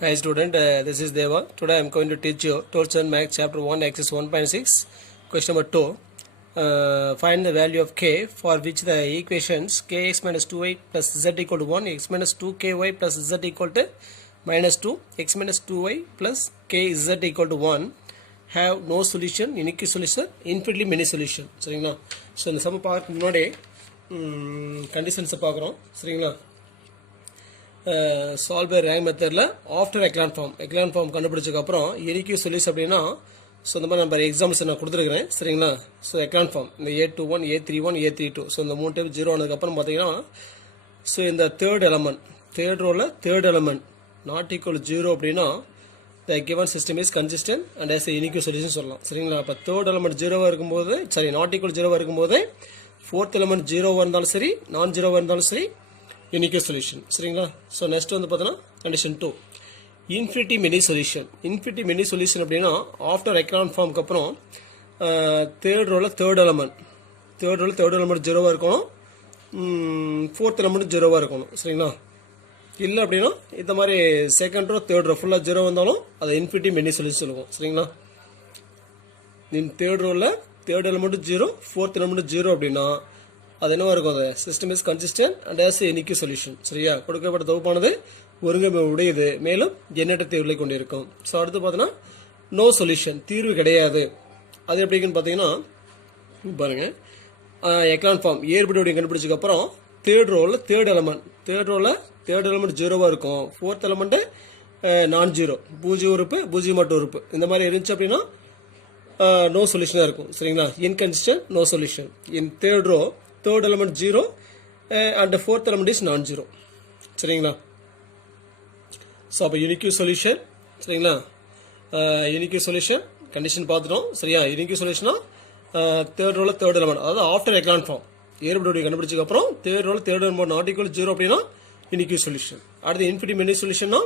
Hi student, this is Deva. Today I am going to teach you 12th standard Maths chapter 1 exercise 1.6 question number 2. Find the value of k for which the equations kx minus 2y plus z equal to 1, x minus 2ky plus z equal to minus 2, x minus 2y plus kz equal to 1 have no solution, unique solution, infinitely many solution. சரிங்களா? So இந்த சம பார்க்க முன்னாடி கண்டிஷன்ஸை பார்க்குறோம். சரிங்களா? Solve by rank மெத்தடில் after echelon form கண்டுபிடிச்சதுக்கப்புறம் எனக்கு சொல்யூஸ் அப்படின்னா ஸோ இந்த மாதிரி நம்ம எக்ஸாம்பிள்ஸ் நான் கொடுத்துருக்கிறேன். சரிங்களா? ஸோ எக்லான் ஃபார்ம் இந்த A21 A31 A32 ஸோ இந்த 3 டைப் 0 ஆனதுக்கப்புறம் பார்த்தீங்கன்னா ஸோ இந்த தேர்ட் ரோவில் தேர்ட் எலமெண்ட் நாட் ஈக்குவல் 0 அப்படின்னா the given system is consistent and has unique solution சொல்லலாம். சரிங்களா? அப்போ தேர்ட் எலமெண்ட் 0வாக இருக்கும்போது நாட் ஈக்குவல் 0வாக இருக்கும்போது ஃபோர்த் எலமெண்ட் 0வாக இருந்தாலும் சரி நான் 0வாக இருந்தாலும் சரி யூனிக் சொல்யூஷன். சரிங்களா? ஸோ நெக்ஸ்ட் வந்து பார்த்தோன்னா கண்டிஷன் 2 இன்ஃபினிட்டி மெனி சொல்யூஷன் அப்படின்னா ஆஃப்டர் எக்லான் ஃபார்முக்கு அப்புறம் தேர்ட் ரோவில் தேர்ட் எலமெண்ட் 0வாக இருக்கணும், ஃபோர்த் எலமெண்ட் 0வாக இருக்கணும். சரிங்களா? இல்லை அப்படின்னா இந்த மாதிரி செகண்ட் ரோ தேர்ட் ரோ ஃபுல்லாக 0 வந்தாலும் அதை இன்ஃபினிட்டி மெனி சொல்யூஷன் சொல்லுவோம். சரிங்களா? தேர்ட் ரோவில் தேர்ட் எலமெண்ட் 0 ஃபோர்த் எலமெண்ட் 0 அப்படின்னா அது என்னவா இருக்கும்? அது system is consistent and has unique solution. சரியா? கொடுக்கப்பட்ட தொகுப்பானது ஒருங்கமை உடையது மேலும் எண்ணற்ற தீர்வுகளை கொண்டிருக்கும். ஸோ அடுத்து பார்த்தீங்கன்னா நோ சொல்யூஷன், தீர்வு கிடையாது. அது எப்படின்னு பார்த்தீங்கன்னா பாருங்க, எக்லான் ஃபார்ம் ஏற்படி கண்டுபிடிச்சதுக்கு அப்புறம் தேர்ட் ரோவில் தேர்ட் எலமெண்ட் 0வாக இருக்கும், ஃபோர்த் எலமெண்ட் நான் 0 பூஜ்ஜிய உறுப்பு பூஜ்ஜியமற்ற உறுப்பு இந்த மாதிரி இருந்துச்சு அப்படின்னா நோ சொல்யூஷனாக இருக்கும். சரிங்களா? Inconsistent no solution. In third row third element 0 and fourth element is non 0. சரிங்களா? ஸோ அப்போ யூனிக் சொல்யூஷன். சரிங்களா? யூனிக் சொல்யூஷன் கண்டிஷன் பார்த்துட்டோம். சரியா? யூனிக் சொல்யூஷனா தேர்ட் ரோவில் தேர்ட் எலமெண்ட், அதாவது ஆஃப்டர் எக்லான் ஃபார்ம் ஏற்படி கண்டுபிடிச்சதுக்கு அப்புறம் தேர்ட் ரோவில் தேர்ட் எலமெண்ட் நாட் ஈக்குவல் 0 அப்படின்னா யூனிக் சொல்யூஷன். அடுத்து இன்ஃபினிட்டி மெனி சொல்யூஷன்னா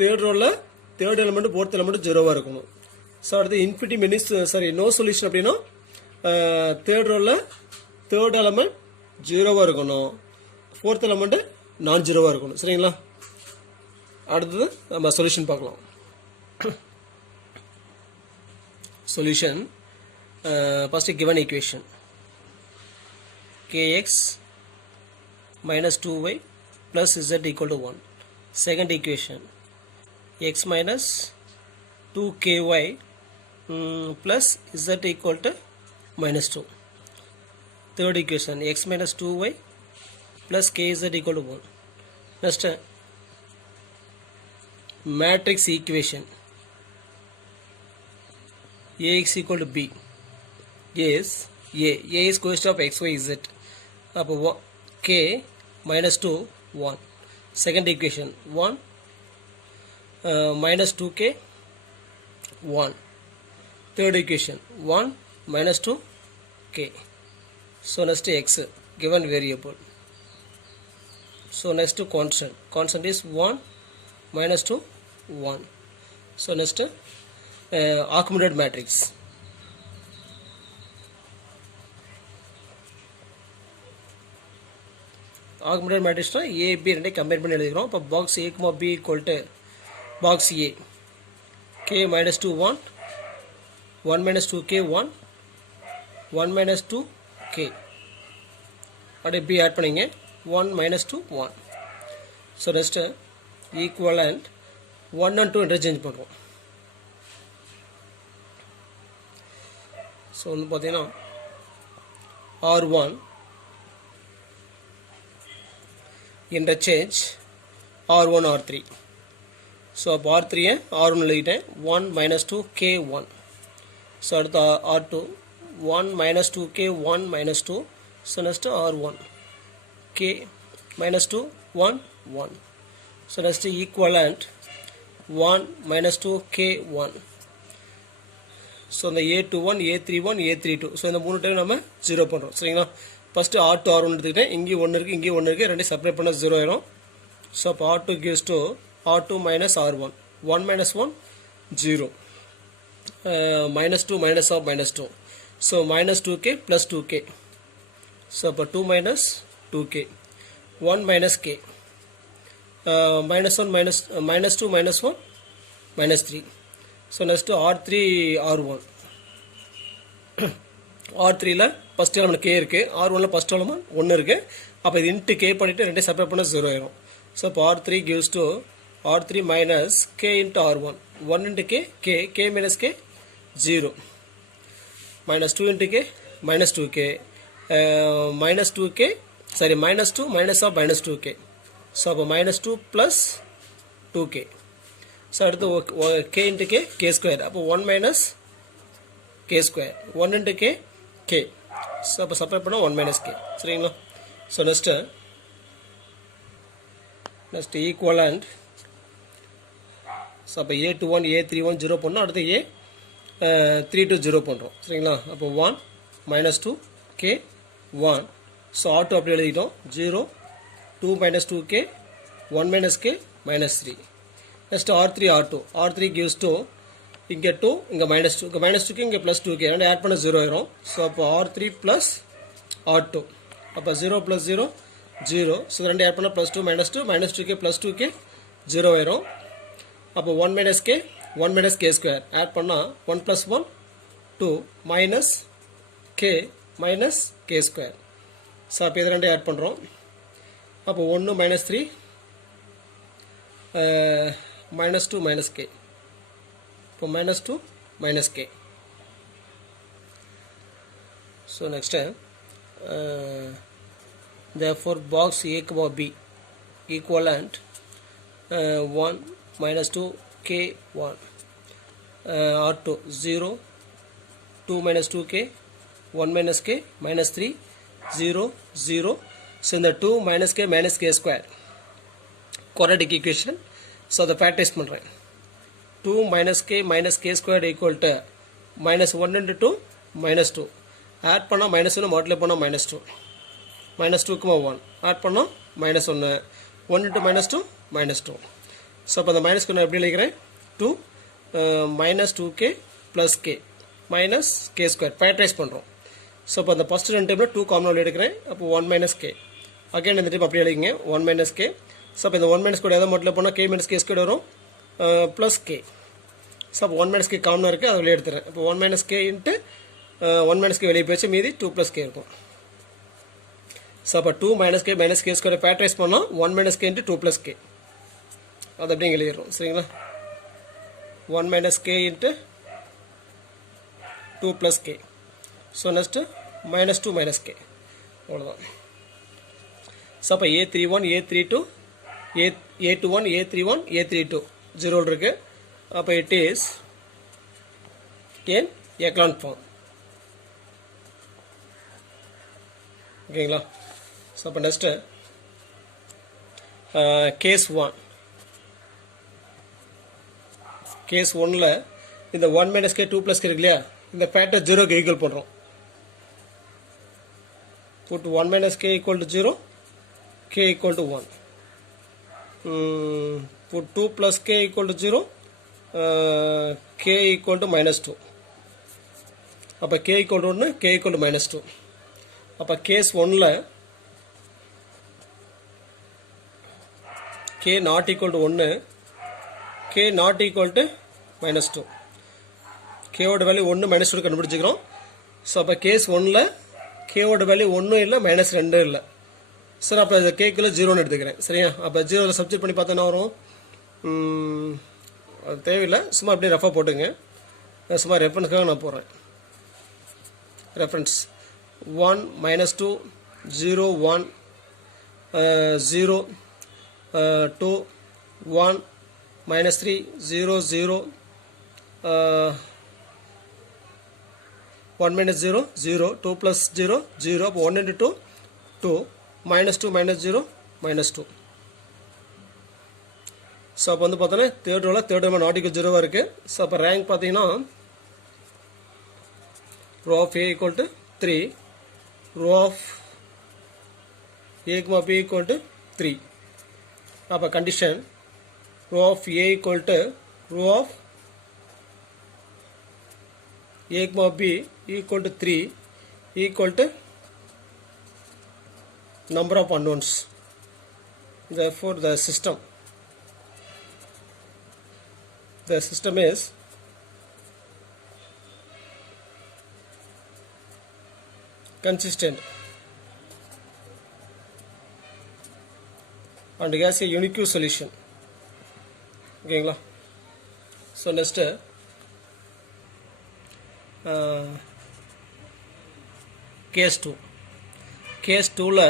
தேர்ட் ரோவில் தேர்ட் எலமெண்ட் ஃபோர்த் எலமெண்ட் 0வாக இருக்கணும். ஸோ அடுத்து இன்ஃபினிட்டி மெனி நோ சொல்யூஷன் அப்படின்னா தேர்ட் ரோவில் தேர்ட் எலமெண்ட் 0வாக இருக்கணும், ஃபோர்த் எலமெண்ட் நான் 0வாக இருக்கணும். சரிங்களா? அடுத்தது நம்ம சொல்யூஷன் பார்க்கலாம். Solution first given equation kx minus 2y plus z equal to 1. Second equation x minus 2ky plus z equal to minus 2. Third equation x minus 2y plus kz equal to 1. Next matrix equation ax equal to b is a is coefficient of x y z. அப்போ k minus 2 1. Second equation 1 minus 2k 1. Third equation 1 minus 2k. So next x given variable. So next constant is 1 minus 2 1. So next accumulated matrix. Augmented மேட்ரிக்ஸ்னா A B ரெண்டே compare பண்ணி எழுதிக்கிறோம். இப்போ box A comma B equal to box A k minus 2 1 1 minus 2k 1 1 minus 2k அப்படியே B add பண்ணிங்க 1 minus 2 1. So next equivalent 1 and 2 interchange பண்ணுறோம். So வந்து பார்த்தீங்கன்னா R1 interchange R1 R3. So அப்போ R3 R1 எழுதிட்டேன் 1 minus 2k 1. ஸோ அடுத்து R2 1 minus 2k 1 minus 2. So next R1 k minus 2 1 1. So next equivalent 1 minus 2k 1. So இந்த A21 A31 A32 so இந்த 3 time நம்ம 0 பண்ணுறோம். சரிங்களா? ஃபஸ்ட்டு R2 R1 எடுத்துக்கிட்டேன், இங்கேயும் 1 இருக்குது இங்கேயும் 1 இருக்குது, ரெண்டையும் செப்பரேட் பண்ணால் 0 ஆயிரும். ஸோ அப்போ R2 gives to R2 minus R1 1 minus 1 0 minus 2 minus of minus 2. So minus 2k plus 2k. So அப்போ 2 minus 2k 1 minus k minus 1 minus 2 minus 1 minus 3. So next R3 R1. R3 ல first element k இருக்கு, R1 ல first element 1 இருக்கு. அப்ப இது into k பண்ணிட்டு ரெண்டே separate பண்ணா 0 ஆயிடும். So R3 gives to R3 minus k into R1. 1 into k minus k 0. Minus 2 into k minus 2k. Minus 2k, sorry, minus 2 minus of minus 2k. So அப்ப minus 2 plus 2k. So அடுத்து k into k square. அப்போ 1 minus k square. 1 into k. So அப்போ separate பண்ணா 1 minus k. சரிங்களா? So next equivalent. So அப்போ a21 a31 0 பண்ணோம், அடுத்து a32 0 பண்றோம். சரிங்களா? அப்போ 1 minus 2 k 1. So R2 அப்படியே எழுதிட்டோம். 0 2 minus 2k 1 minus k minus 3. Next R3 R2. R3 gives to இங்க 2 இங்க minus 2. இங்க minus 2k இங்க plus 2k. ரெண்டு ஆட் பண்ண 0 ஆயிரும். So அப்போ R3 plus R2. அப்போ 0 plus 0 0. So ரெண்டு ஆட் பண்ணா plus 2 minus 2k plus 2k 0 ஆயிரும். அப்போ 1 minus k square. ஆட் பண்ணா 1 plus 1 2 minus k minus k square. So அப்போ இது ரெண்டு ஆட் பண்றோம். அப்போ 1 minus 3 minus 2 minus k. இப்போ minus 2 minus k. So next therefore box A, B equivalent 1 minus 2 k 1 R2 0 2 minus 2k 1 minus k minus 3 0 0. So இந்த 2 minus k square quadratic equation. So the factorize பண்றேன். 2 minus k square equal to minus 1 into 2 minus 2. add பண்ணா minus 1 multiply பண்ணா minus 2. minus 2 1 add பண்ணா minus 1. 1 into minus 2 minus 2. So அப்ப அந்த minus நான் எப்படி எழுதிக்கிறேன்? 2 minus 2k plus k minus k square factorize பண்றோம். So அப்ப அந்த first ரெண்டு டைம்ல 2 காமன் எடுக்கிறேன். அப்போ 1 minus k. again இந்த டைம் அப்படியே எழுதிங்க 1 minus k. So அப்ப இந்த 1 minus கூட எதை மல்டிப்ளை பண்ணா k minus k square வரும் plus k. So அப்ப 1 minus k காமனா இருக்கு, அதை வெளியே எடுத்துறேன். அப்போ 1 minus k into 1 minus k வெளியே போச்சு, மீதி 2 plus k இருக்கும். So அப்ப 2 minus k square factorize பண்ணா 1 minus k into 2 plus k. அது அப்படியே எழுதிறோம். சரிங்களா? 1 minus k into 2 plus k. So next minus 2 minus k. அவ்வளவுதான். So அப்ப a31 a32 a21 a31 a32 0 இருக்கு. அப்ப it is in echelon form. ஓகேங்களா? So அப்ப next case 1. case 1ல இந்த 1 minus k 2 plus k இருக்கு இல்லையா, இந்த factor 0 க்கு ஈக்குவல் பண்றோம். put 1 minus k equal to 0, k equal to 1. Put 2 plus k equal to 0, k equal to minus 2. அப்ப k equal to 1, k equal to minus 2. அப்ப case 1ல k not equal to 1, k not equal to minus 2. k ஓட value 1 minus 2 கண்டுபிடிச்சிக்கிறோம். So அப்போ case 1ல k ஓட value 1 இல்லை minus 2 இல்லை. Sir அப்போ k க்குள்ள 0ன்னு எடுத்துக்கிறேன். சரியா? அப்போ 0ல சப்ஸ்டிட் பண்ணி பார்த்தா என்ன வரும்? அது தேவையில்லை, சும்மா அப்படியே ரஃபாக போட்டுங்க. சும்மா ரெஃபரன்ஸ்க்காக நான் போடுறேன். Reference 1 minus 2 0 1 0 2 1 minus 3 0 0 1 minus 0 0 2 plus 0 0. அப்போ 1 into 2 2 minus 2 minus 0 minus 2. So அப்போ வந்து பார்த்தோன்னா தேர்ட் ரோவில் நாட் ஈக்குவல் 0 இருக்கு. ஸோ அப்போ ரேங்க் பார்த்தீங்கன்னா row of A equal to 3, row of A comma B equal to 3. அப்போ condition row of A equal to row of a comma b equal to 3 equal to number of unknowns. Therefore the system the system is consistent and has a unique solution. ஓகேங்களா? So next case டூவில்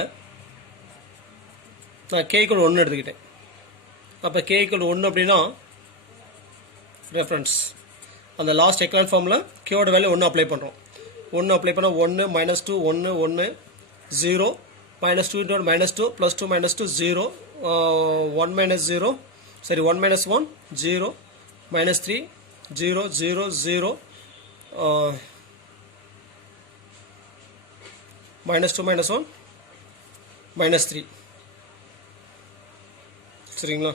நான் கேக்குள் 1 எடுத்துக்கிட்டேன். அப்போ கேக்குள் 1 அப்படின்னா reference அந்த last echelon ஃபார்மில் கேவோட value 1 apply பண்ணுறோம். 1 apply பண்ணால் 1 -2 1 1 0 -2 into -2 +2 -2 0 1 -0 சரி 1 -1 0 -3 0 0 0 -2 -1 -3 சரிங்களா?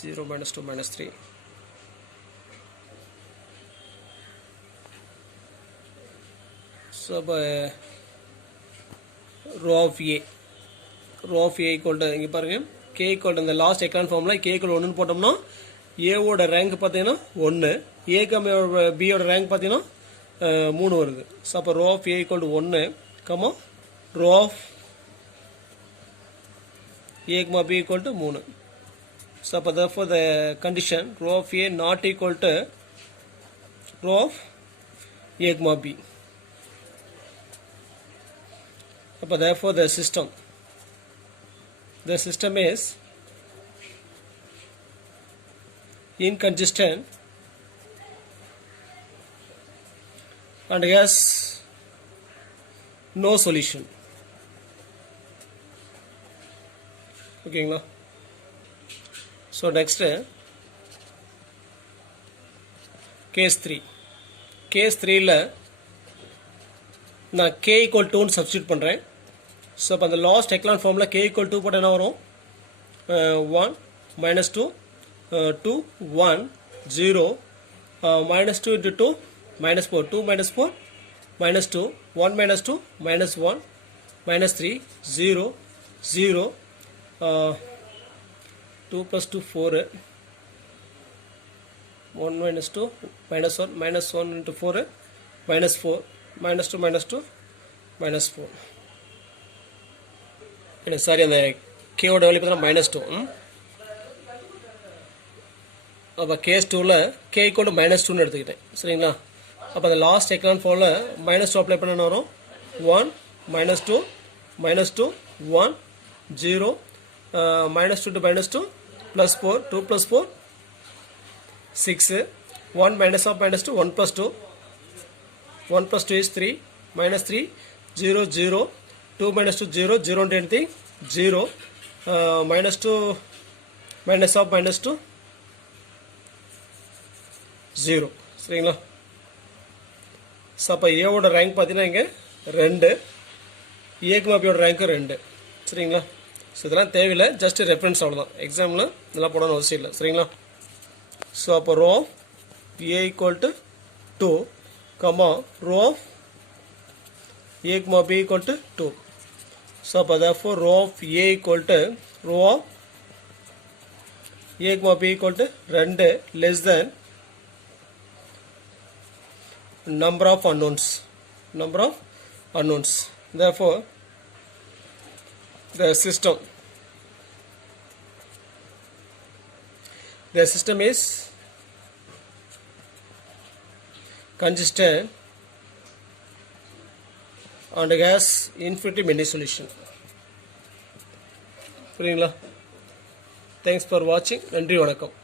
0 -2 -3 ஸோ அப்போ row of A equal to இங்கே பாருங்கள் கே ஈக்குவல் இந்த லாஸ்ட் எக்கலான் ஃபார்மில் கே ஈக்குவல் 1 போட்டோம்னா ஏவோட ரேங்க் பார்த்தீங்கன்னா 1 ஏ பியோட ரேங்க் பார்த்தீங்கன்னா 3 வருது. ஸோ அப்போ row of A equal to 1 comma row of a comma b equal to 3. So therefore the condition row of a not equal to row of a comma b. Therefore the system is inconsistent and has no solution. ஓகேங்களா? So next case 3ல் நான் K equal 2ன்னு substitute பண்ணுறேன். So அப்போ அந்த last echelon ஃபார்மில் K equal 2 போட்டால் என்ன வரும்? 1 -2 2 1 0 -2 into 2 -4 2 -4 -2 1 -2 -1 -3 0 0 2 + 2 4 1 -2 -1 -1 into 4 -4 -2 -2 -4 இல்லை சாரி அந்த கேவோட வேல்யூ பார்த்தீங்கன்னா -2. அப்போ கேஸ் 2ல் கே ஈக்குவல் டு -2ன்னு எடுத்துக்கிட்டேன். சரிங்களா? அப்போ அந்த லாஸ்ட் எக்கலான் ஃபார்மில் -2 அப்ளை பண்ண வரும் 1 -2 -2 1 0 -2 to -2 +4 2 + 4 6 1 -2 1 + 2 1 + 2 is 3 -3 0 0 2 -2 0 0 into anything 0 -2 -2 0 சரிங்களா? ஸோ அப்போ ஏவோட ரேங்க் பார்த்தீங்கன்னா இங்கே 2 ஏக்குமாபியோட ரேங்க்கு 2 சரிங்களா? ஸோ இதெல்லாம் தேவையில்லை, ஜஸ்ட் ரெஃபரன்ஸ் அவ்வளோதான். எக்ஸாமில் இதெல்லாம் போடணும் அவசியம் இல்லை. சரிங்களா? ஸோ அப்போ row of A equal to 2 comma row of A comma B equal to 2. So அப்போ therefore row of A equal to row of A comma B equal to 2 less than number of unknowns. Therefore the system is consistent and has infinity many solution. புரியுங்களா? Thanks for watching. நன்றி, வணக்கம்.